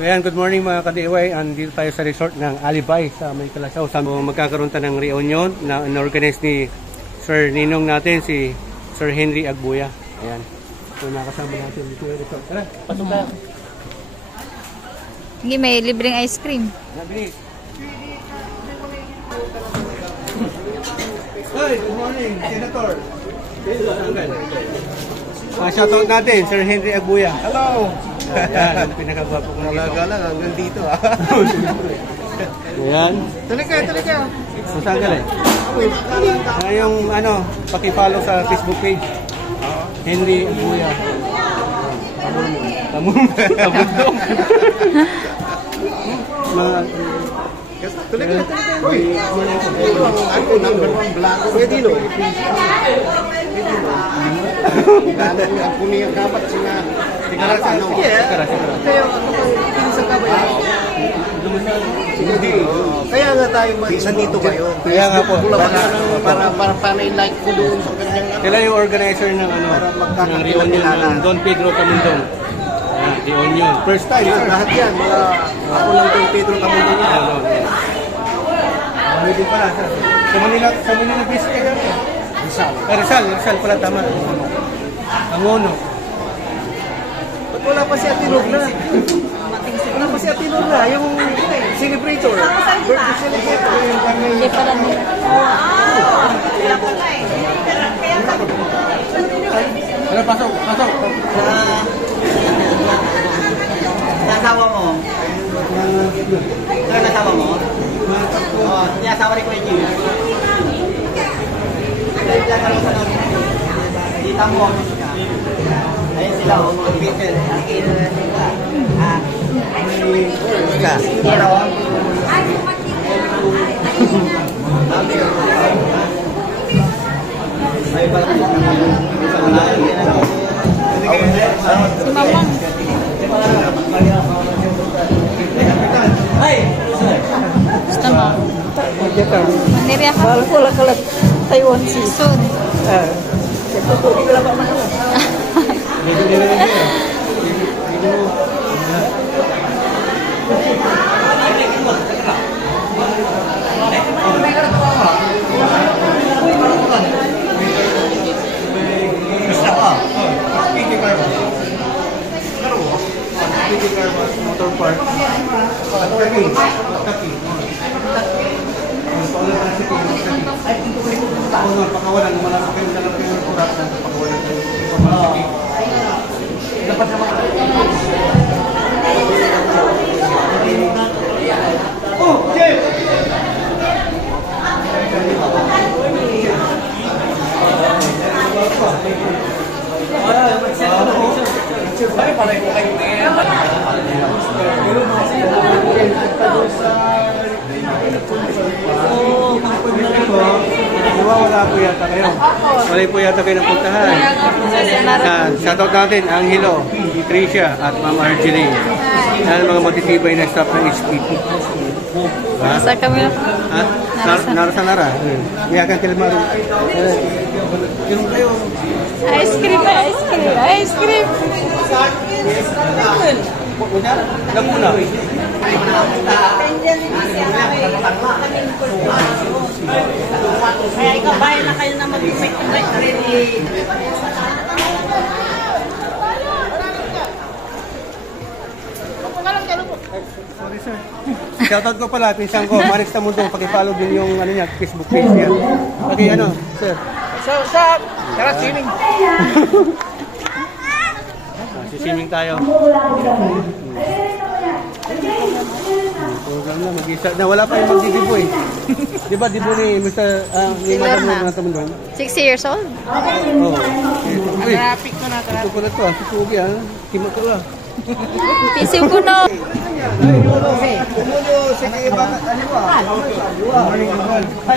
So ayan, good morning mga ka-DIY. Andito tayo sa resort ng Alibay sa May Calasaw. Magkakaroon tayo ng reunion na organize ni Sir Ninong natin, si Sir Henry Agbuya. Ayan. So nakasama natin dito yung resort. Tara, pasok tayo. Hindi, may libreng ice cream. Nabilis. Hi, good morning, Senator. Shoutout natin, Sir Henry Agbuya. Hello! Ayan, ang pinakagwapo ko na dito. Talaga lang, hanggang dito Ayan. Tuloy ka. Saan ka lang? Yung paki-follow sa Facebook page. Henry Agbuya. Tabundong. Tuloy ka. Ako, number 1 vlog. Pwede no? Gano'n ang puniyang kapat siya. Tigarasa, no? Kaya pinsan ka ba yun? Hindi. Kaya nga tayo nandito kayo. Kaya nga po. Para i-like ko doon sa kanyang sila yung organizer ng reunion ng Don Pedro Camundong. Reunion. First time. Lahat yan. Ako lang Don Pedro Camundong. Pwede pala. Sa Manila base kayo. Rizal pala tama. Angono. Ba't wala pa si Atinor na? Wala pa si Atinor na, yung celebrator. Birthday celebrator. Hindi pa lang nila. Ano, pasok. Sa asawa mo? Sa asawa mo? Oo, yung asawa ni Kuya Jim. Dita mo. Ayun sila, mga Beatles. Pero, Si Mamang. Gusto mo? Maniriya ka? Mahal ko lang kalat Taiwan Soon. Motor park. Pakawalan, malapit kayo sa lapit ng kurat ng pakawalan kayo. Dapat naman. Oh, Jeff! Ay, palay ko kayo wala po yata kayo. Wala po yata kayo napuntahan. Shoutout natin, Angelo, Tricia, at Ma'am Argeline. Yan mga matitibay na staff ng HPP. Nasa kami na. Ha? Nara. Iyakan kila Maru. Yung kayo. Ice cream. Laguna. kaya ikaw bahay na kayo na mag-make ng light. Sorry sir. Shoutout ko pala, pinsan ko, Manix Tamundong, paki-follow din yung niya, Facebook page niya. Sir? Tara, swimming. Swimming tayo. Program na, mag-isa. Wala pa yung magdidibo eh. Di ba, dibo ni Mr. Madam Tamundong? 60 years old? Oo. Traffic ko na. Ito pala ito, susugi ha. Kimo ko lang. Pisiw ko na.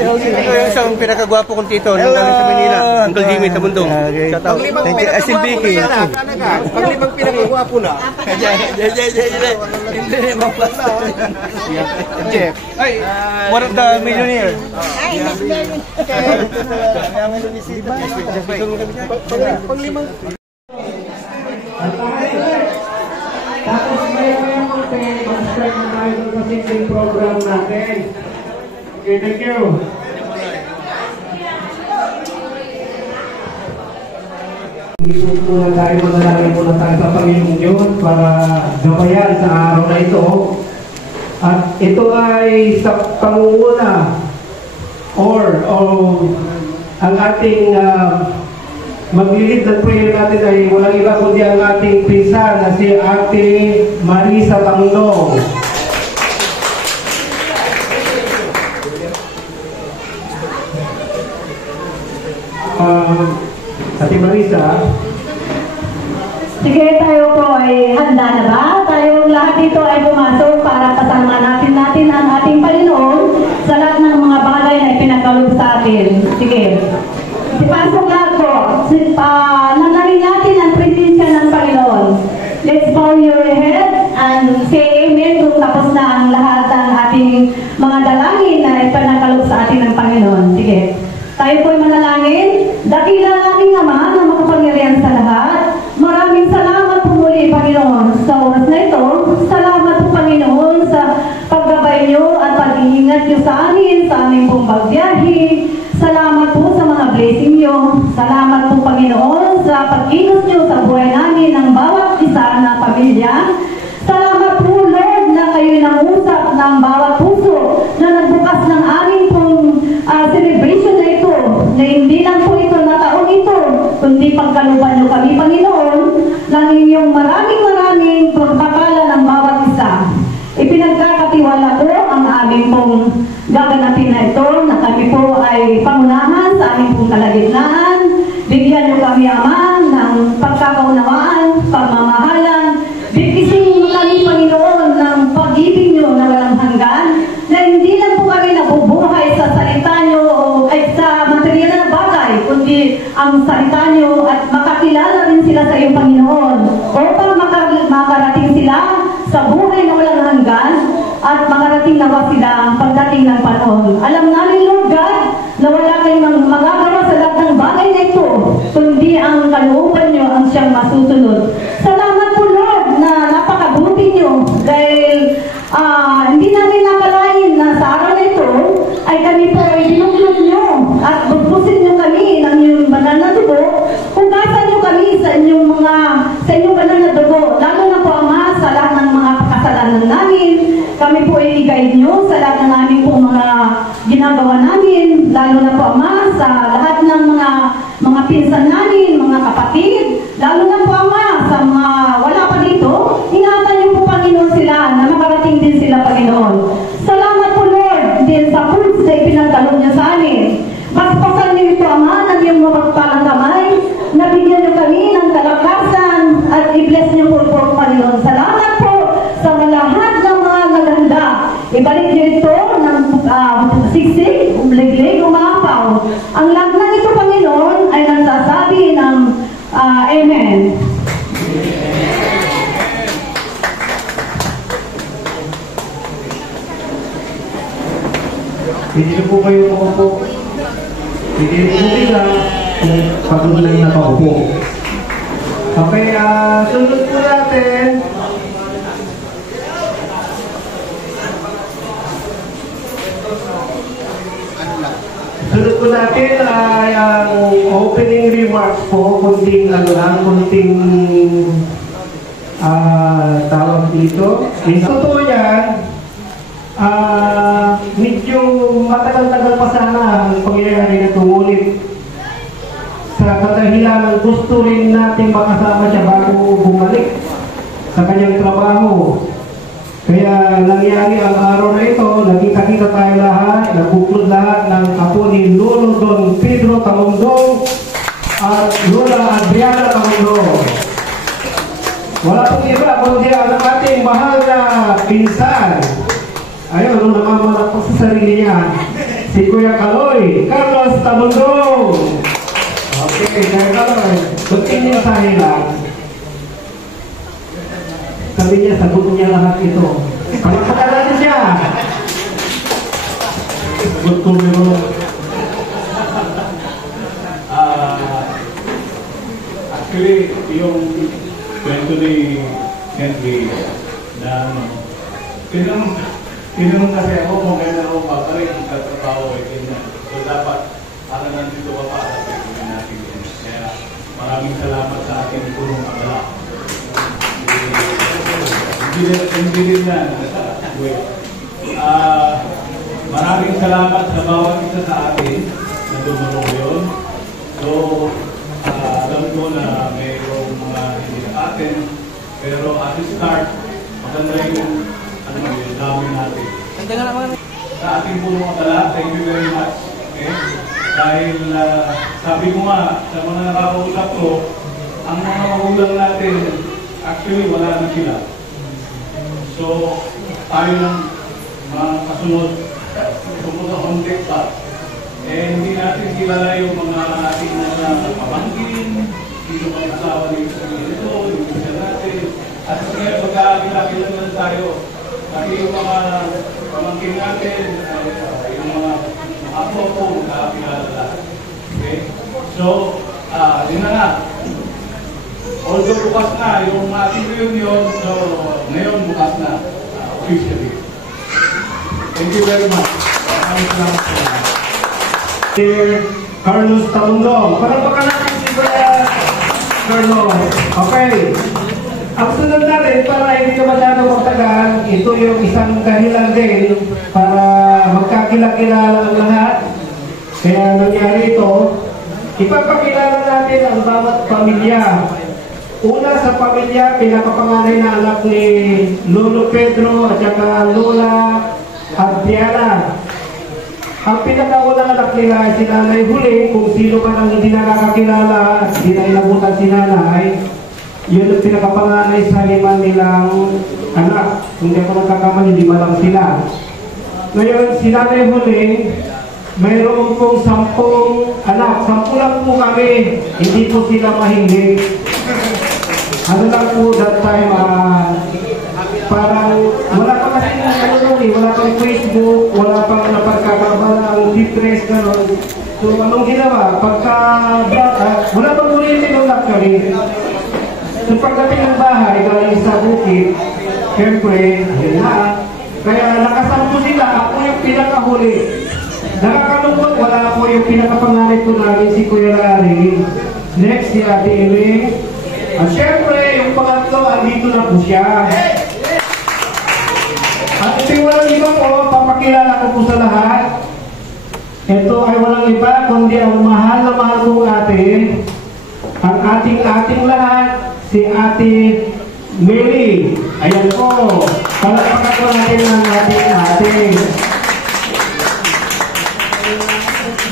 Ito yung isang pinakagwapo kong tito nung galing sa Manila. Uncle Jimmy Tamundong. Paglimang pinakagwapo na. Jeff. One of the millionaire. Paglimang natin, mag-start na tayo sa simpleng program natin. Okay, thank you. Hindi po muna tayo, manalangin muna tayo sa Panginoong Diyos para gabayan sa araw na ito. At ito ay sa pangunguna or ang ating maglilid ng prayer natin ay walang iba kundi ang ating pinsan na si Ate Marisa Tangdong. Ate Marisa. Sige, tayo po ay handa na ba? Tayong lahat dito ay pumasok para kasama natin ang ating Panginoon sa lahat ng mga bagay na ipinagkaloob sa atin. Sige. Pasok lahat po. Nanarin natin ang presensya ng Panginoon. Let's bow your head and say amen kung tapos na ang lahat ng ating mga dalangin na ipinagkaloob sa atin ng Panginoon. Sige. Tayo po'y manalangin. Dakila nating Ama na makapangyarihan sa lahat. Maraming salamat po muli, Panginoon, sa oras na ito. Salamat po, Panginoon, sa paggabay niyo at pag-iingat niyo sa amin, sa aming pong pagbiyahe. Salamat po sa mga blessing niyo. Salamat po, Panginoon, sa pag-inos niyo sa buhay namin ng bawat isa na pamilya. Salamat po, Lord, na kayo'y nangusap ng bawat puso na nagbukas ng aming pong celebration na ito, na hindi lang po ito na taon ito, kundi pagkaluban niyo kami, Panginoon, ng inyong maraming pagpapala ng bawat isa. Ipinagkakatiwala ko ang aming pong gaganapin na ito, na kami po ay pangunahan sa aming pong kalagitnaan. Bigyan niyo kami, Ama, ng pagkakaunawaan, pagmamahalan. Bigkisin mo kami, Panginoon, ng pag-ibig niyo na walang hanggan, na hindi lang po kami nabubuhay sa salita niyo o ay sa material na bagay, kundi ang salita niyo at makakilala rin sila sa iyong Panginoon upang makarating sila sa buhay na walang hanggan at makarating nawa sila ang pagdating ng panahon. Alam namin, Lord God, na wala kayong magagawa sa lahat ng bagay na ito, kundi ang kalooban niyo ang siyang masusunod. Salamat po, Lord, na napakabuti niyo dahil hindi namin nakalain na sa araw na ito ay kami po ay binuklod niyo at bugbusin niyo kami ng inyong banal na dugo. Hugasan niyo kami sa inyong banal na dugo, lalo na po, Ama, sa lahat ng mga kasalanan namin. Kami po ay i-guide niyo sa lahat ng aming po mga ginagawa namin, lalo na po, Ama, sa lahat ng mga pinsan namin, mga kapatid, lalo na po, Ama, sa mga wala pa dito. Ingatan niyo po, Panginoon, sila na makarating din sila, Panginoon. Salamat po, Lord, din sa foods na ipinagkaloob niyo sa amin. Paspasan niyo ito, Ama, ng iyong mapagpalang kamay. Nabigyan niyo kami ng kalakasan at i-bless niyo po, Panginoon. Salamat po sa lahat ng mga naganda. Ibalik niyo ito ng siksik, liglig, umapaw. Ang lahat ng ito, Panginoon, ay nagsasabi ng Amen. Hindi po kayo makaupo. Hindi po nila pagod lang nakaupo. Okay, sunod po natin. Sunod po natin ay ang opening remarks po, kunting tawag dito. Totoo yan, medyo matagal-tagal pa sana ang pangyayari na tumulit sa kadahilan ng gusto rin natin makasama siya bago bumalik sa kanyang trabaho. Kaya nangyari ang araw na ito, nagkita-kita tayo lahat, nabuklod lahat ng apo ni Lolo Don Pedro Tamundong at Lola Adriana Tamundong. Wala pong iba kundi ang ating mahal na pinsan. Ayun, nung namamalak po sa sarili niya, si Kuya Kaloy, Carlos Tamundong. Okay, Kuya Kaloy, continue sa hilang. Sabi niya, sagot niya lahat ito. Palakpakan natin siya. Good to know. Actually, yung kwento ni Henry, na tinanong kasi ako kung kailan ako babalik ang katrabaho ay ganyan. So dapat para nandito ka para pagkakas natin yun. Kaya maraming salamat sa ating punong abala. Hindi rin yan. Maraming salamat sa bawat isa sa atin na dumulong yun. So, alam ko na mayroong mga hindi na atin, pero at the start, maganda yung dami natin. Sa ating punong abala, thank you very much. Okay? Dahil sabi ko nga, sa mga nakakausap ko, ang mga magulang natin, actually wala na sila. So, tayo ng mga kasunod, pumunta kontek pa. Hindi natin kilala yung mga ating pamangkin, dito mga asawa dito sa dito, yung isa natin. At ngayon, magkakilala lang tayo. Kasi yung mga pamangkin natin, yung mga apo po, magkakilala lang. Okay? So, yun na nga. Although bukas na yung ating reunion, so ngayon bukas na officially. Thank you very much. Maraming salamat po. Carlos Talundong. Panapakan natin si Carlos. Okay. Ang sunod natin, para hindi ka masyado magtagal, ito yung isang dahilan din para magkakilala ang lahat. Kaya nangyari ito, ipapakilala natin ang bawat pamilya. Una sa pamilya, pinakapanganay na anak ni Lolo Pedro at saka Lola Adriana. Ang pinakaunang anak nila ay si Nanay Huli. Kung sino man ang hindi nakakakilala at hindi na inabutan si Nanay, yun ang pinakapanganay sa 5 nilang anak. Kung di ako nagkakamali, 5 lang sila. Ngayon, si Nanay Huli, mayroon pong 10 anak. 10 lang po kami. Hindi po sila mahingi. Ano lang po that time, parang wala pa kasi wala pang Facebook, wala pang napagkakabala ang depress, gano'n. So anong ginawa? Pagka, wala pang ulitin ng actually. So pagdating ng bahay, galing sa bukid, siyempre, yun na. Kaya nakasampo sila, ako yung pinakahuli. Nakakalungkot, wala po yung pinakapanganay ko namin, si Kuya Larry. Next, si Ate Ely. At syempre, yung pangatlo, andito na po siya. At ito yung walang iba po, papakilala ko po sa lahat. Ito ay walang iba, kundi ang mahal na mahal kong ate. Ang ating lahat, si Ate Mary. Ayan po, palakpakan ko natin ang ating ate.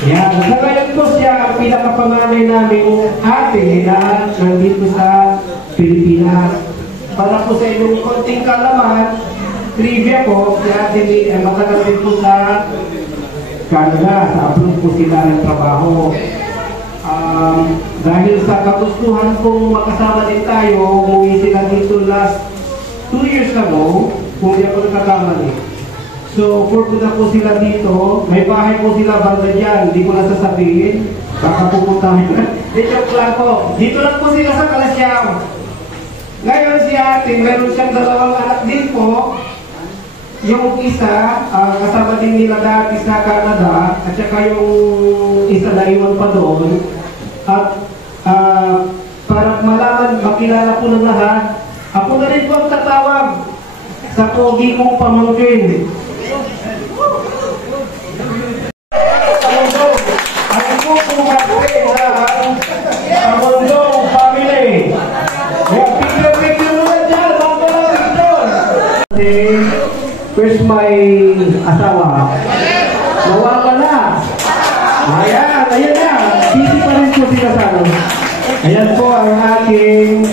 Yan, sa ngayon po siya ang pinakapanganay namin ate na nandito sa Pilipinas. Para po sa inyong konting kalaman, trivia po, si ate matagal din po sa Canada, sa abroad po sila ng trabaho. Dahil sa kagustuhan kong makasama din tayo, umuwi sila dito last 2 years ago, kung di ako nagkakamali. So, na po sila dito. May bahay po sila banda dyan. Hindi ko na sasabihin. Baka pupuntahan. Dito lang po. Dito lang po sila sa Kalasyaw. Ngayon si ate, meron siyang 2 anak din po. Yung isa, kasama din nila dati sa Canada. At saka yung isa na iwan pa doon. At para malaman, makilala po ng lahat, ako na rin po ang tatawag sa pogi kong pamangkin. Where's my asawa? Nawawala. Ayan, ayan na. Busy pa rin po sila sa ano. Ayan po ang aking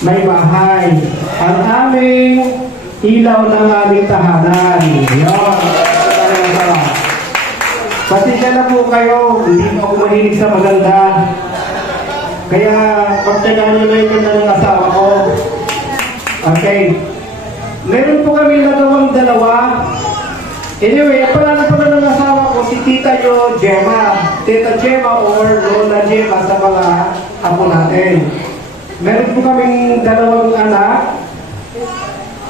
may bahay. Ang aming ilaw ng aming tahanan. Ayan. Pasensya na po kayo. Hindi po ako mahilig sa maganda. Kaya pagtagaan nyo na yung ganda ng asawa ko. Okay. Meron po kami nagawang 2. Anyway, pala ng asawa ko si Tita Yo Gemma. Tita Gemma or Lola Gemma sa mga apo natin. Meron po kaming 2 anak.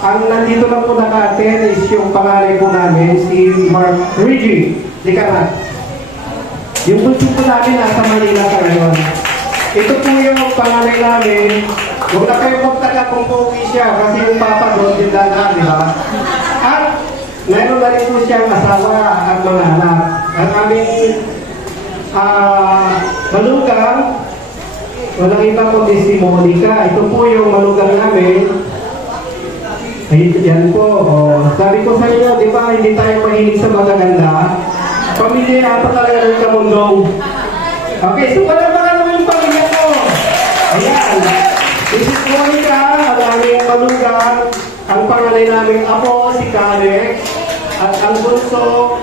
ang nandito lang po naka-attend is yung pangalan po namin, si Mark Reggie Licarat. Yung bunso po namin nasa Manila sa ngayon. Ito po yung pangalan namin. Huwag na kayo magtaga kung pauwi siya kasi yung papa doon din dadaan, di ba? At meron na rin po siyang asawa at mga anak. Ang aming malugang, walang iba kundi si Monica. Ito po yung malugang namin. Ay, yan po. Oh. Sabi ko sa inyo, di ba, hindi tayo mahilig sa magaganda. Pamilya pa talaga ng kamundong. Okay, so wala naman yung pamilya ko. Ayan. This is Monica, ang aming malugang. Ang pangalan namin Apo, si Kare. At ang bunso,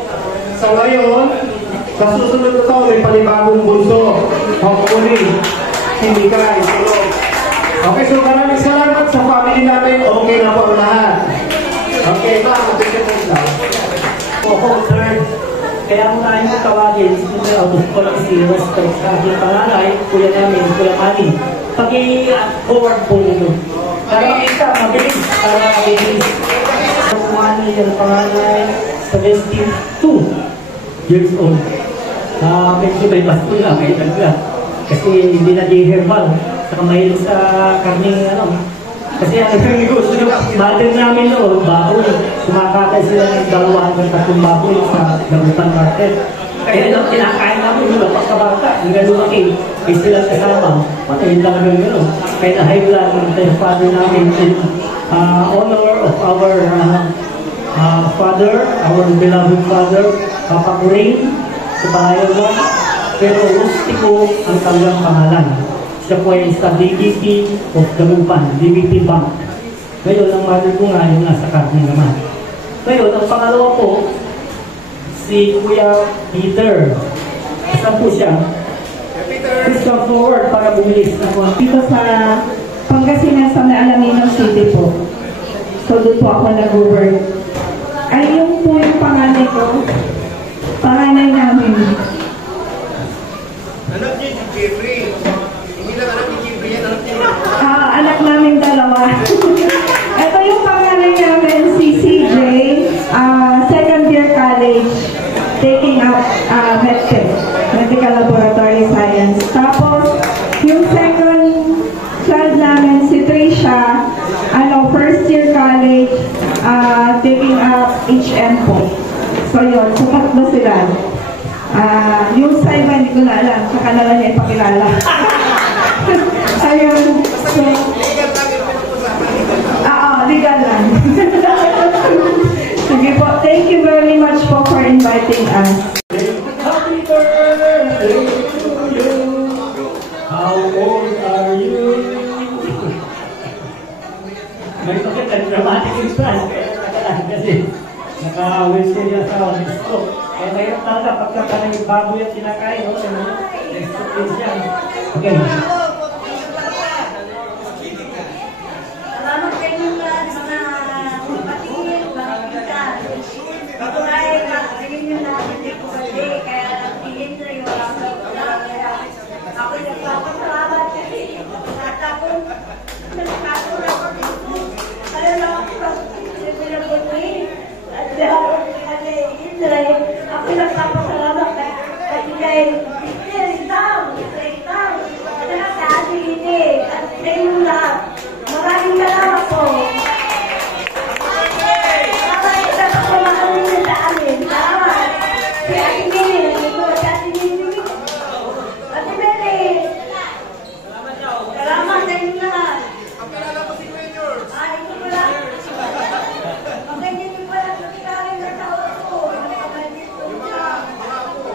sa ngayon, sa susunod na taon, may panibagong bunso. Hopefully, hindi ka isulog. Okay, so maraming salamat sa family namin. Okay na po ang lahat. Okay, ma'am, matigil po lang. Oo, sir. Kaya mo tayo mo tawagin, sino out of policy, respect sa aking pangalay, kuya namin, kuya Manny. Pag-i-forward po nyo. Para isa, mabilis. Para mabilis. Ang Manny, yung pangalay, 72 years old. Medyo may basto lang, may dagla. Kasi hindi na di-herbal. Saka mahilig sa karning kasi ang negosyo yung mother namin noon, baboy. Kumakatay sila ng 2 hanggang 3 baboy sa Dagupan Market. Kaya nang kinakain namin yung pagkabata, yung galumaki, ay sila kasama. Patayin lang namin gano'n. Kaya na-high blood ng father namin in honor of our father, our beloved father, Papa Green, sa Bahayawan. Pero Rustico ang kanyang pangalan. Siya po ay sa DBP of Dagupan, DBP Bank. Ngayon, ang mother ko nga yung nasa karne naman. Ngayon, ang pangalawa po, si Kuya Peter. Saan po siya? Please come forward para bumilis na po. Dito sa Pangasinan sa Alamino City po. So doon po ako nag-work. Ay yung po yung panganay ko. Panganay namin. Anak niya si Jeffrey. Hindi lang anak ni Jeffrey yan, anak niya. Anak namin 2. Ito yung panganay namin, si CJ, second year college, taking up medtech, medical laboratory science. Tapos, yung second child namin, si Trisha, first year college, taking up HM po. So yun, so tatlo sila. Yung sa iba, hindi ko na alam. Sa kanila niya ipakilala. Ayun. So, legal lang. Sige po. Thank you very much po for inviting us. Happy birthday to you. How old are you? May pakit ang dramatic express. Kasi naka-wheelchair yung asawa ng stroke. Kaya mayroon talaga pagkakalang yung baboy at sinakain. Next to please yan. Okay. Salamat kayo mga patingin, mga kita. Ako ay patingin nyo na hindi ko kasi, kaya tingin na yung wala sa wala. Kaya ako nagpapasalamat kasi at ako nagkakura ko dito. Kaya lang ako sinilabot mo at dahil kasi Israel, ako nagpapasalamat kasi kay Isang. At sa ating hindi at sa inyong lahat. Maraming salamat po. Maraming salamat po maraming na sa amin. Salamat. Si Ate Mili, si Ate Mili. Ate Mili. Salamat sa inyo lahat. Ang kilala ko si Mayor. Ito ko lang. Okay, hindi ko lang nakikain na tao ko. Maraming salamat po.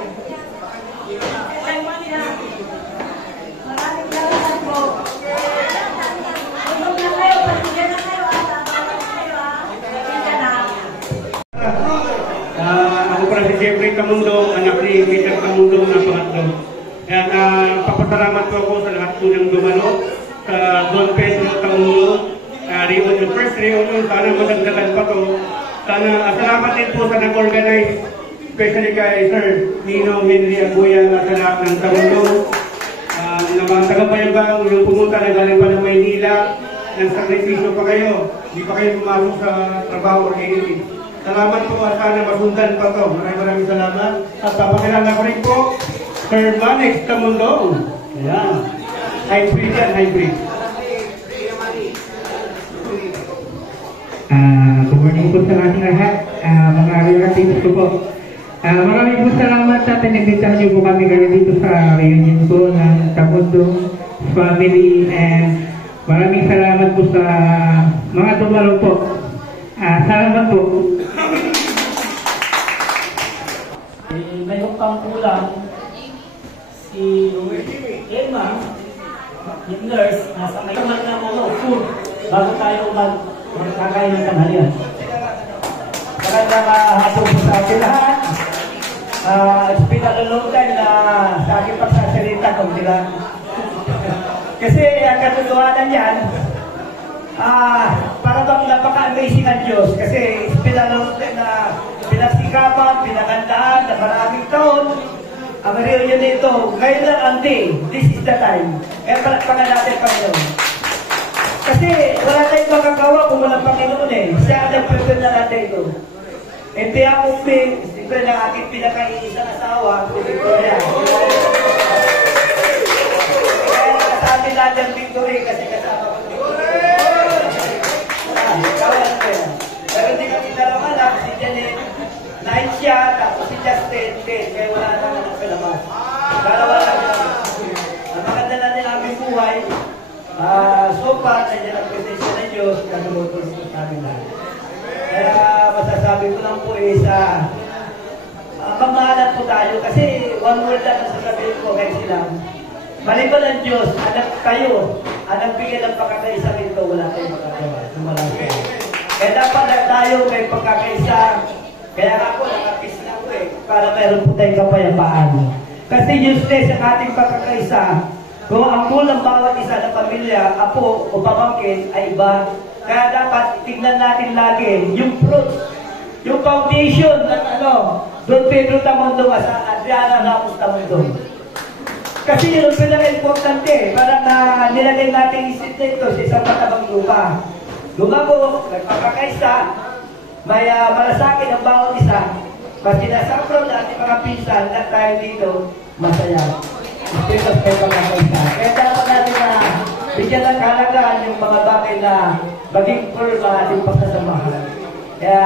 Ako pala si Jeffrey Camundo, anak ni Peter Camundo na pangatlo. Kaya papasalamat ko ako sa lahat po ng dumalo, sa Don Pedro Camundo, reunion, first reunion, sana madagdagan pa to. Sana, salamat din po sa nag-organize, especially kay Sir Ninong Henry Aguya sa lahat ng Camundo. Na mga taga-Bayabang, yung pumunta na galing pa ng Maynila, ng sakripisyo pa kayo. Hindi pa kayo pumasok sa trabaho or anything. Salamat po at sana masundan pa to. Maraming salamat. At papakilala ko rin po, Sir Manex Tamundong. Ayan. Hybrid yan, hybrid. Good morning po sa ating lahat. Mga relatives ko po. Maraming po salamat sa pinagditahan niyo po kami ngayon dito sa reunion po ng Tamundong family, and maraming salamat po sa mga dumalo po. Salamat po. Mayroon pang kulang si Emma, yung nurse, nasa may kamag na mga food bago tayo magkakain ng tanghalian. Magandang hapon po sa atin lahat. It's been a long time na sa aking pagsasalita kung sila. Kasi ang katotohanan yan, para bang napaka-amazing ang Diyos. Kasi it's been a long time na pinagsikapan, pinagandaan na maraming taon. Ang reunion nito, ngayon lang ang day. This is the time. Kaya palakpakan natin Panginoon. Kasi wala tayong makagawa kung walang Panginoon eh. Siya ang nag-prepare na natin ito. Hindi ako siyempre ng aking pinakaiisang asawa, Victoria. Kaya nakasabi natin ang victory kasi kasama ko Victoria. Pero hindi kami dalawa lang, si Janet, 9 siya, tapos si Justin, 10, kaya wala naman ang palabas. Dalawa lang siya. Ang maganda natin ang aming buhay, so far, nandiyan ang presensya ng Diyos, nagulutol sa amin lahat. Kaya masasabi ko lang po magmahalan po tayo kasi one word lang ang sasabihin ko kay silang. Maliban ang Diyos, anak kayo, anak bigyan ng pagkakaisa rito, wala tayong magagawa. Kaya dapat na tayo may pagkakaisa. Kaya ako, nakapis na ko para meron po tayong kapayapaan. Kasi useless ang ating pagkakaisa. Kung ang goal ng bawat isa na pamilya, apo o pamangkin ay iba. Kaya dapat tignan natin lagi yung fruit, yung foundation ng Don Pedro Tamundong sa Adriana Ramos Tamundong. Kasi yun ang pinaka-importante, parang nilagay natin isip nito sa isang matabang lupa. Lumago, nagpapakaisa, may malasakit ang bawat isa. Kasi nasa abroad na ating mga pinsan na tayo dito, masaya. Ito may pagkakaisa. Kaya dapat natin bigyan ng kahalagaan yung mga bagay na maging for sa ating pagsasamahan. Kaya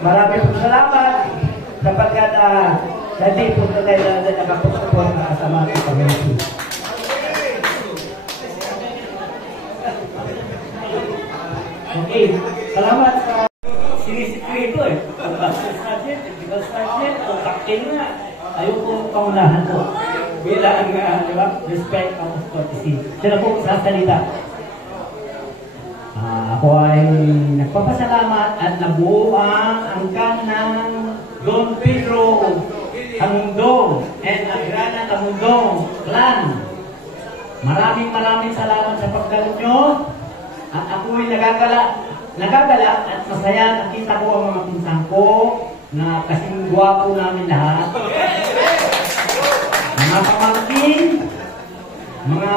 maraming salamat sapagkat hindi po na tayo na nakapagsupport na kasama ng Panginoon. Okay, salamat sa sinisikreto Pag-bastos natin, technical sergeant, o captain nga. Ayaw kong pangunahan ko. Bilang respect ang courtesy. Sila po sasalita. Ako ay nagpapasalamat at nabuo ang angkan ng Don Pedro Tamundong and Adriana Tamundong clan. Maraming salamat sa pagdalo nyo. At ako ay nagagala at masaya nakita ko ang mga pinsan ko na kasing gwapo namin lahat. Mga pamangkin, mga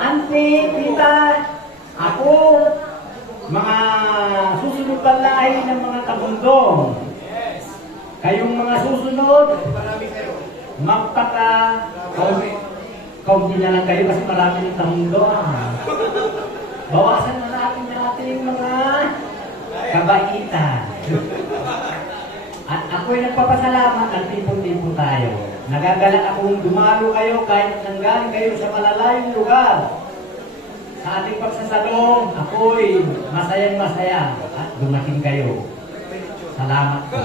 auntie, tita, ako, mga susunod palahi ng mga Tamundong. Kayong mga susunod, kaunti na lang kayo kasi marami ng Tamundong. Bawasan na natin yung mga kabaitan. At ako'y nagpapasalamat at tipon-tipon tayo. Nagagalak akong dumalo kayo kahit nanggaling kayo sa malalayong lugar. Sa ating pagsasalong, ako'y masayang-masaya at dumating kayo. Salamat po.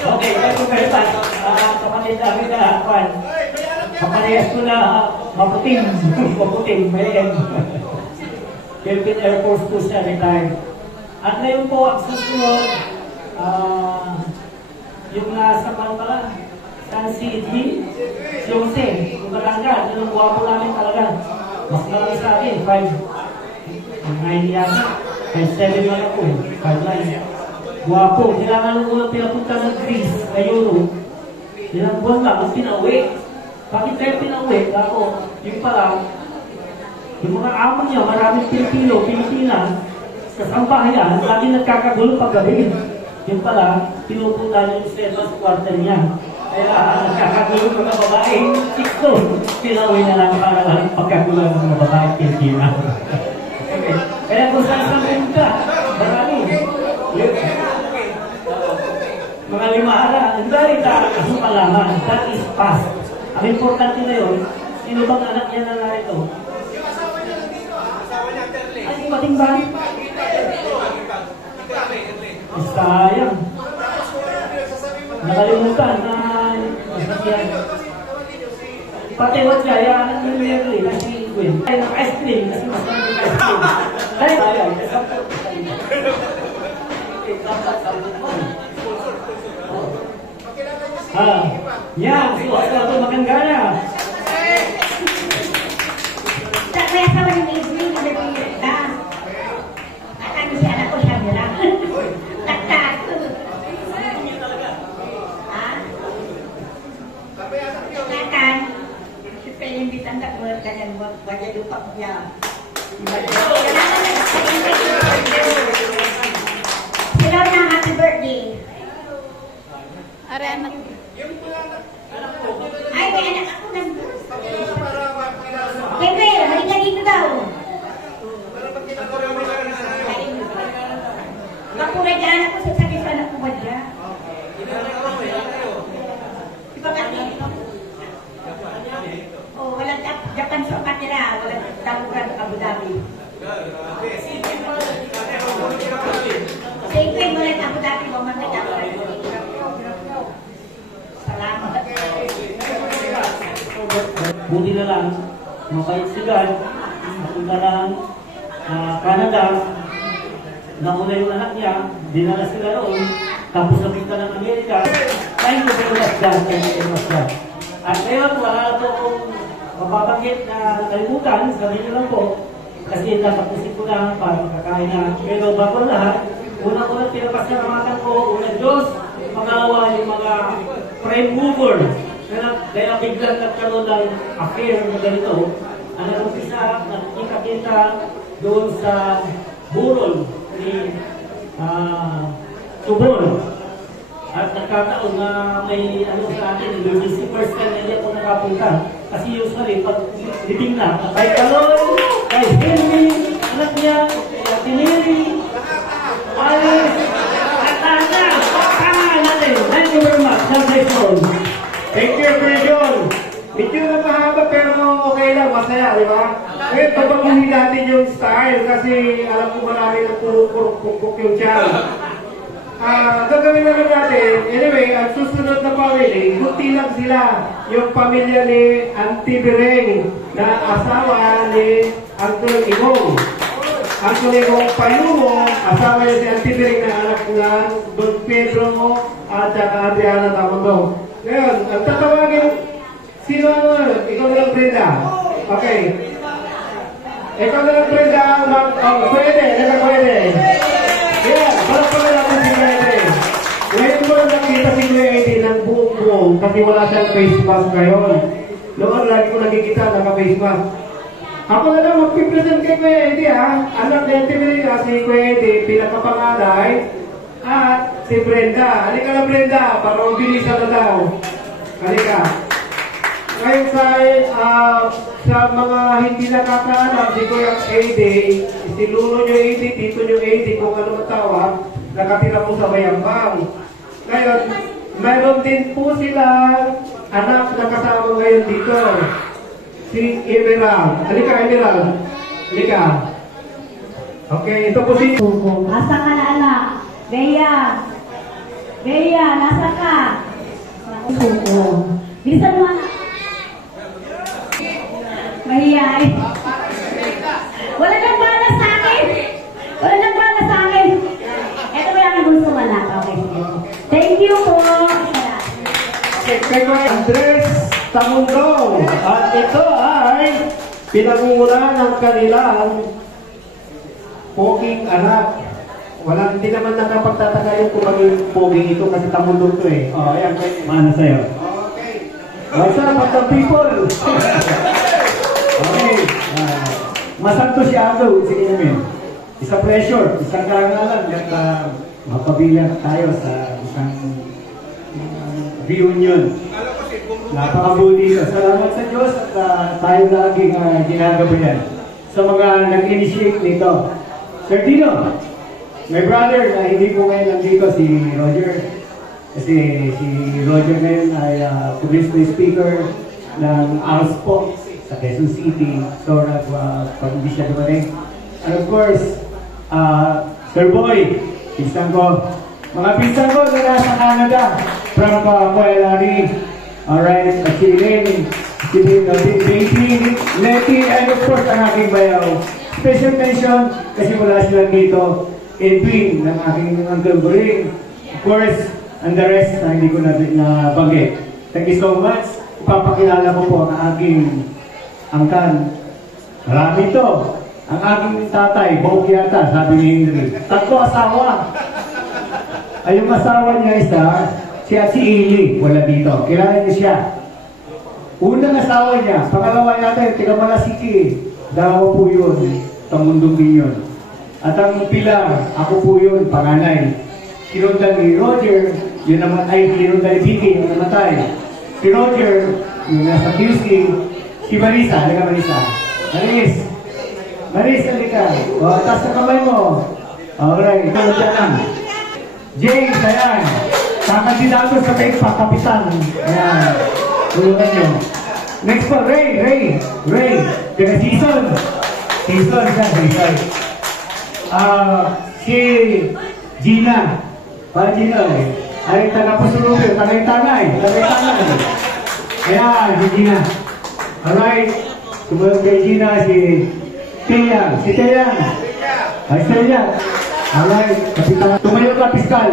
Okay, kayo pa. Kapatid namin na, kaparehas ko na maputing, may end. Philippine Air Force po siya, retired. At ngayon po, ang susunod, yung nasa pala, San City, si Jose, yung kalangga, yung guwapo namin talaga. Mas marami sa akin, 5'9" yata, 5'7" lang ako, 5'9". Guwapo, kailangan nung unang pinapunta ng Greece, na Euro. Ilang buwan lang, ang pinauwi. Bakit kayo pinauwi? Ako, yung parang, Yung mga amo niya, maraming Pilipino, Pilipina, sa sambahayan, lagi nagkakagulo paggabi. Yung pala, pinupunta niya yung streso sa kwarto niya. Kaya nagkakagulo mga babae, tikto. Pinauwi na lang para lang pagkagulo ng mga babae Pilipina. Okay. Kaya kung saan pumunta, marami. Mga limahara, hindi tayo kasumalaman. That is past. Ang importante na yun, sino bang anak niya na narito? Ay, mating ba? Sayang. Nakalimutan na masakyan. Pati wag kaya ang nangyayari kasi Gwen. Ay, ice cream kasi masakyan yung ice cream. Ay, sayang. Yan, so makan gana. Kaya sa mga evening, nag-iirit na. At ano si anak ko siya nila. Taktak. Ha? Nakan. Siyempre, imbitan na ko. Ganyan mo. Wala lupa niya. Sila na happy birthday. Are anak. Ay, may anak ako na. Pepe, halika dito daw. Kapuradyan ako sa sabi sa anak ko ba dyan? Ipagkakit. Oh, walang Japan sa katira. Walang taluran sa Abu Dhabi. Siyempre, walang Abu Dhabi. Walang taluran. Salamat. Buti na lang, mabait si God, napunta lang Canada, nauna yung anak niya, dinala sila noon, tapos napita ng Amerika. Thank you very much, God. Thank you very much, God. At ngayon, wala na po akong mapabanggit na kalimutan, sabihin niyo lang po, kasi natapusin ko na para makakain na. Pero bago lahat, unang-unang pinapasalamatan ko, unang Diyos, pangalawa yung mga prime mover. Kaya biglang nagkaroon ng affair na ganito. Ang nag-umpisa, nakikita-kita doon sa burol ni Subol. At nagkataon na may ano sa akin, emergency first time na hindi ako nakapunta. Kasi usually, pag libing na, kay Kaloy, kay Henry, anak niya, kay Tineri, Alice, at Ana, kasama natin. Thank you very much. God bless you. Thank you, Kuya John. Medyo na mahaba pero okay lang, masaya, di ba? Ngayon, papaguhin natin yung style kasi alam ko marami ng puruk-puruk yung tiyan. Gagawin naman natin, anyway, ang susunod na family, buti lang sila. Yung pamilya ni Auntie Bireng na asawa ni Uncle Igong. Uncle Igong Palumo, asawa niya si Auntie Bireng na anak ng Don Pedro at saka Adriana Tamondo. Ngayon, ang tatawagin, sino ano? Ikaw na lang, Brenda. Okay. Ikaw na lang, Brenda. Pwede, pwede. Yeah, parang pala natin si Brenda. Ngayon ko lang nakita si Kuya Eddie ng buong kasi wala siyang face mask ngayon. Noon, lagi ko nakikita naka-face mask. Ako na lang mag-present kay Kuya Eddie, ha? Anak na yung si Kuya Eddie, pinakapangalay. At si Brenda. Halika na, Brenda, para mabilisan na daw. Halika. Ngayon sa mga hindi nakakaalam, si Kuya Eddie, si Lulo nyo Eddie, Tito nyo Eddie, kung ano matawag, nakatira po sa Bayambang. Ngayon, mayroon din po sila anak na kasama ngayon dito. Si Emerald. Halika, Emerald. Halika. Okay, ito po si... Asa ka na, anak? Bea! Bea, nasa ka? Bilisan mo, anak. Mahiyain. Wala nang balas sa akin. Wala nang balas sa akin. Ito ba yung gusto mo, anak? Okay, sige. Thank you po. Kay Andres Tamundo. At ito ay pinangungunahan ng kanilang poging anak. Wala, hindi naman nakapagtataka yung kung maging poging ito kasi Tamundo ito eh. O, ayan. Mana sa'yo. Okay. What's up, mga people? Okay. masanto si Ando, sige namin. Isa pressure, isang karangalan, at mapabilang tayo sa isang reunion. Napakabuti. Salamat sa Diyos at tayo laging ginagabayan sa mga nag-initiate nito. Sir Dino, my brother na hindi po ngayon nandito, si Roger. Kasi si Roger ngayon ay police speaker ng ALSPO sa Quezon City. So, pag hindi siya dumating. And of course, Sir Boy, pinsan ko. Mga pinsan ko na nasa Canada from Kualari. Alright, at si Elaine, si Baby, Letty, and of course ang aking bayaw. Special mention kasi wala silang dito. Edwin, ng aking Uncle Boring. Of course, and the rest na hindi ko nabanggit. Thank you so much. Ipapakilala ko po ang aking angkan. Marami ito. Ang aking tatay, Bog yata, sabi ni Henry. 3 asawa. Ay, yung asawa niya isa, si Ili, wala dito. Kilala niyo siya. Unang asawa niya, pangalawa natin, tiga Malasiki. Dawa po yun, Tamundong yun. At ang Pilar, ako po yun, panganay. Kinundan ni Roger, yun naman ay kinundan ni Vicky, yung namatay. Si Roger, yung nasa QC, si Marisa, halika Marisa. Maris, halika. O, taas na kamay mo. Alright, ito na dyan lang. James, ayan. Kakandidato sa kapitan. Ayan. Tulungan nyo. Next po, Ray. Kaya season. Season. Si Gina. Para Gina eh. Ay, taga-pusulubyo. Tagay-tanay. Ayan, si Gina. Alright. Sumunod kay Gina, si Tia. Ay, Tia. Alright. Kapitan. Tumayo ka, piskal.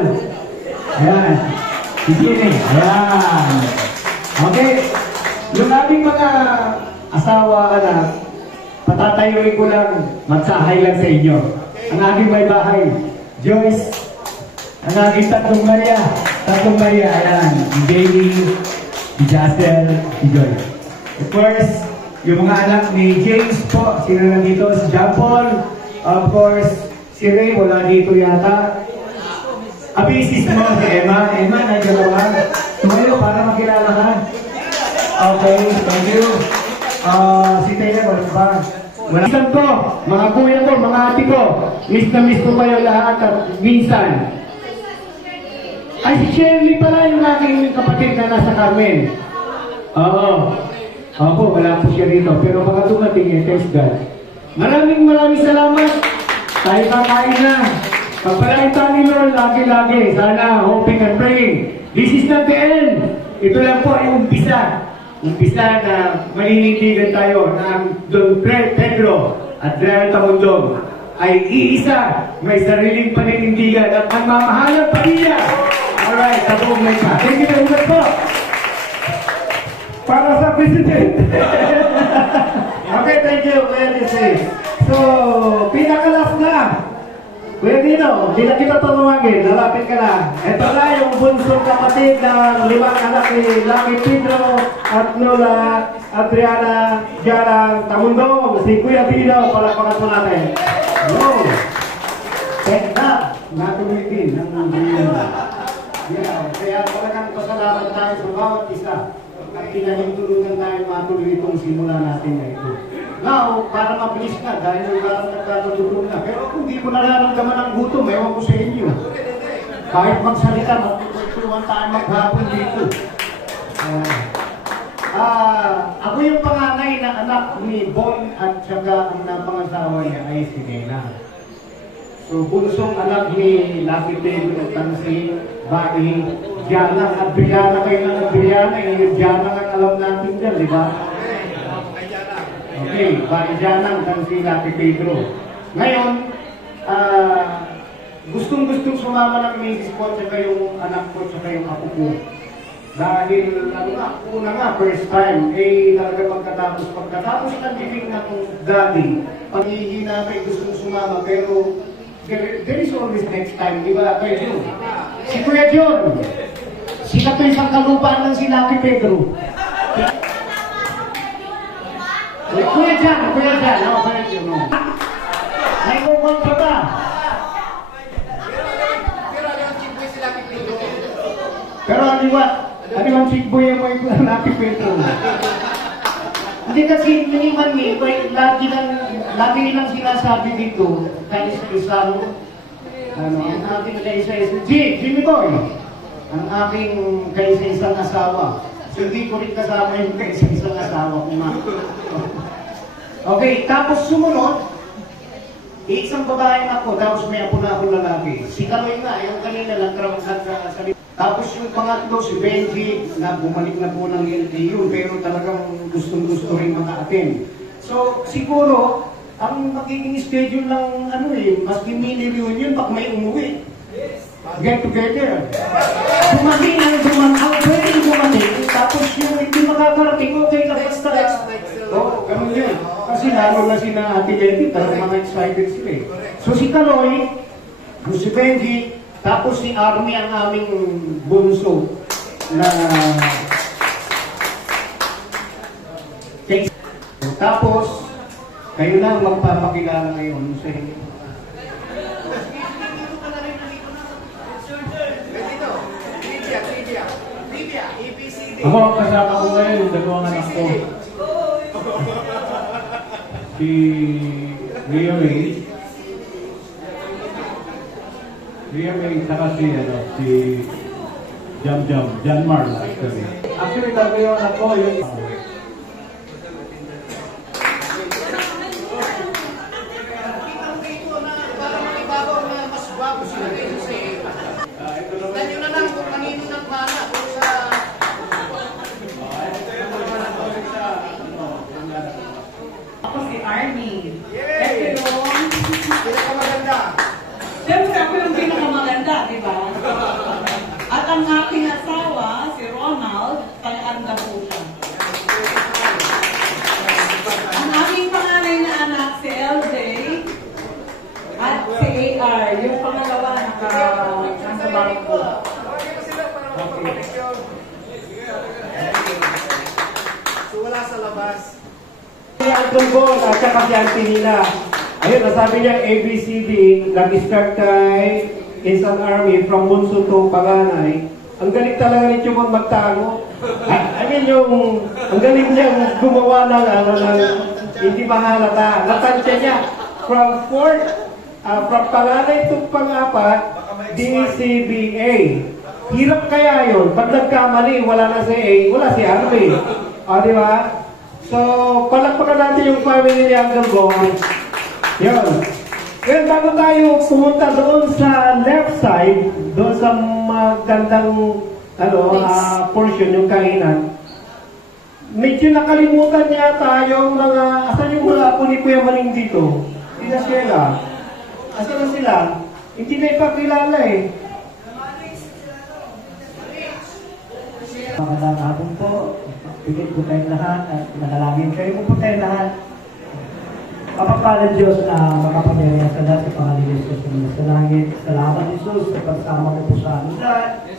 Ayan. Si Gini. Ayan. Okay. Yung aming mga asawa, anak, patatayuin ko lang, magsahay lang sa inyo. Ang aking may bahay, Joyce. Ang aking tatlong Maria, ayan. Si Jamie, si Justin, si Joyce. Of course, yung mga anak ni James po, sino na dito? Si John Paul. Of course, si Ray, wala dito yata. Abisis mo, si Emma. Emma, nandiyan ba? Tumayo para makilala ka. Okay, thank you. Si Taylor, wala ba? Minsan ko, mga kuya ko, mga ate ko, miss na miss ko kayo lahat at minsan. Ay, si Shirley pala yung aking kapatid na nasa Carmen. Oo. Ako, wala po siya rito. Pero baka dumating eh, thanks God. Maraming salamat. Tayo kakain na. Pagpalain tayo ni Lord, lagi-lagi. Sana, hoping and praying. This is not the end. Ito lang po ay umpisa. Umpisa na maninindigan tayo na Don Pedro at Adriana Tamundong ay iisa, may sariling paninindigan at ang mamahalang pamilya. Alright, tabuong may pa. Thank you very much po. Para sa President. Okay, thank you. Very safe. So, pinakalas na. Kuya Dino, hindi na kita tulungagin, lalapit ka na. Ito na yung bunsong kapatid ng 5 anak ni Lucky Pedro at Lola Adriana Jarang Tamundong. Si Kuya Dino, palakpakan po natin. Hello. Tekna, natuloy din ng kaya talagang pasalamat tayo sa bawat isa. At pinahintulutan tayo matuloy itong simula natin na ito. Now, para mabilis na, dahil nagkatutulong na. Pero kung di ko nararamdaman ang gutom, ewan ko sa inyo. Kahit magsalita, magtutulungan tayo maghapon dito. Ako yung panganay na anak ni Bon at saka ang napangasawa niya ay si Nena. So, bunsong anak ni Lucky Pedro at Tansi, Baki, Diana at Brianna kayo ng Brianna. Yung Diana ang alam natin dyan, di ba? Okay, Barijanang dan si Lucky Pedro. Ngayon, gustong-gustong sumama ng misis ko at saka yung anak ko at saka yung apo ko. Dahil, una nga, first time, talaga pagkatapos ng living na kong daddy, panghihina kayo gustong sumama, pero there is always next time, di ba kayo? Si Kuya John, si Katoy Pagkalupaan ng si Lucky Pedro. Kuya Jan. No, Kuya Jan, no. May kukontra ba? Pero ano ang chickboy yung may Lucky Pedro? Hindi kasi naman lagi nilang sinasabi dito, kahit sa Islam, ang aking kaisa-isang, Jimmy Boy, ang aking kaisa-isang asawa. So hindi ko rin kasama yung kaisa-isang asawa ko nga. Okay, tapos sumunod, isang babae ako, tapos may apo na akong lalaki. Si Kaloy nga, yung kanina lang karamagsan sa tapos yung pangatlo, si Benji, na bumalik na po ng LTU, pero talagang gustong-gusto rin maka-attend. So, siguro, ang magiging schedule ng maski mini reunion, baka may umuwi. Get together. Dumating ang pwedeng dumating, tapos yung hindi makakarating, okay na basta. Oo, ganun yun. Kasi lalo na sina Ate Betty, talagang mga excited sila eh. So si Kaloy, si Benji, tapos si Army ang aming bunso na tapos kayo lang magpapakilala ngayon sa inyo. Ako ang kasama ko ngayon, yung dalawang anak ko. Si Ria May, saka si Jan Marla. Actually, talaga yung anak ko, yung Ako si Army. Siyempre ako yung pinakamaganda, di ba? At ang aking asawa, si Ronald, tag-anda po siya. Ang aking panganay na anak, si LJ, at si AR, yung pangalawa nasa bangko. So wala sa labas. Si Uncle Bon at saka si Auntie Nina. Ayun, nasabi niya ABCD, nag-start kay Insan Army from Bunso to Panganay. Ang galing talaga ni Chumon magtago. I mean, ang galing niya gumawa ng hindi mahalata. Natansya niya from Panganay to Pang-apat, DCBA. Hirap kaya yun. Pag nagkamali, wala na si A, wala si Army. O, di ba? So, palakpakan natin yung family ni Uncle Bon. Yun. Ngayon, bago tayo pumunta doon sa left side, doon sa magandang portion, yung kainan, medyo nakalimutan yata yung mga, asan yung mga apo ni Kuya Maling dito? Hindi na sila. Asan na sila? Hindi na ipakilala eh. Magandang hapon po. Pigit po tayong lahat at manalangin kayo po tayong lahat. Kapagpalang Diyos na makapangyarihan sa lahat sa pangalan ni Jesus sa langit. Salamat Jesus sa pagsama mo po sa amin lahat.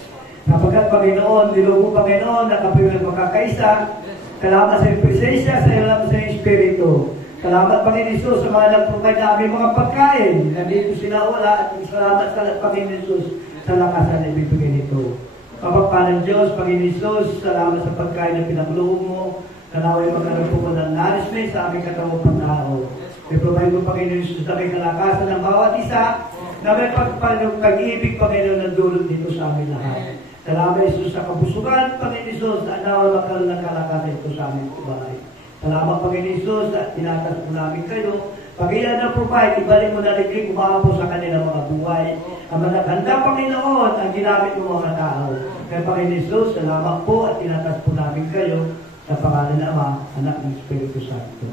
Kapagkat Panginoon, nilugo Panginoon na kapoy magkakaisa. Salamat sa presensya, salamat sa Espiritu. Salamat Panginoon Jesus sa mga nag-provide namin mga pagkain. Nandito sila wala at salamat sa Panginoon Jesus sa lakasan na ibibigay nito. Kapagpalang Diyos, Panginoon Jesus, salamat sa pagkain na pinagluhog mo. Nanaway magkaroon po ng nourishment sa aming katawang pagkao. I-provide mo, Panginoon Jesus, na may kalakasan ng bawat isa na may pag-ibig, Panginoon, na dulot dito sa amin lahat. Salamat, Jesus, sa kabusugan, Panginoon Jesus, na naway magkaroon ng kalakasan dito sa aming bahay. Salamat, Panginoon Jesus, at tinatas po namin kayo. Pag-iyan na provide, ibalik mo na liglig, umapo sa kanilang mga buhay. Ang managanda, Panginoon, ang ginamit mo mga tao. Kaya, Panginoon Jesus, salamat po at tinatas po namin kayo sa pangalan ng Ama, Anak ng Espiritu Santo.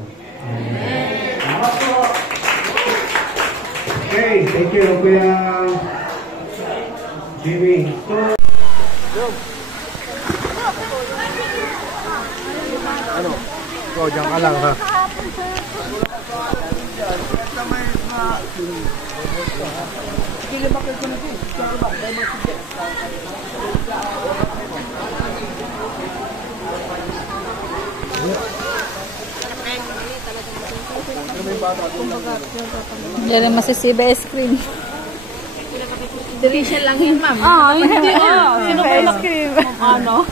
Amen. Salamat po. Okay, thank you, Kuya Jimmy. Ano? Ikaw, dyan ka lang ha. Diyan masisiba ice cream. Delicious lang yun, ma'am. Hindi. Sino ba ice cream? Ano?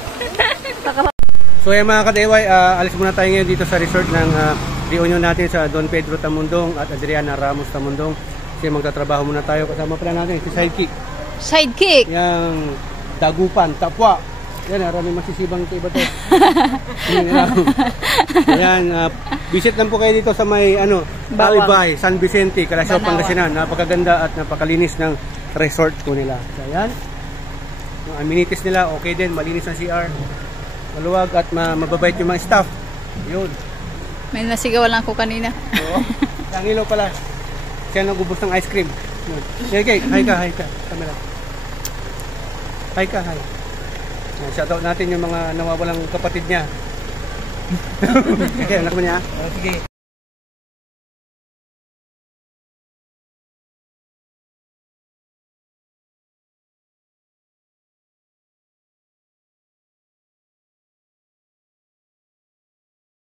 So yan mga ka-DIY, alis muna tayo ngayon dito sa resort ng reunion natin sa Don Pedro Tamundong at Adriana Ramos Tamundong. Kasi magtatrabaho muna tayo. Kasama pala natin si Sidekick. Sidekick. Yang dagupan, tapwa. Yan, maraming masisibang iba to. Ayan, visit lang po kayo dito sa may Alibay, San Vicente, Calasiao, Pangasinan. Napakaganda at napakalinis ng resort po nila. So, ayan. Yung amenities nila, okay din. Malinis ang CR. Maluwag at mababait yung mga staff. Yun. May nasigawan lang ko kanina. Oo. Ang ilaw pala. Siya nagubos ng ice cream. Sige, hi ka. Camera. Hi ka. Shoutout natin yung mga nawawalang kapatid niya. Sige, anak mo niya. Sige.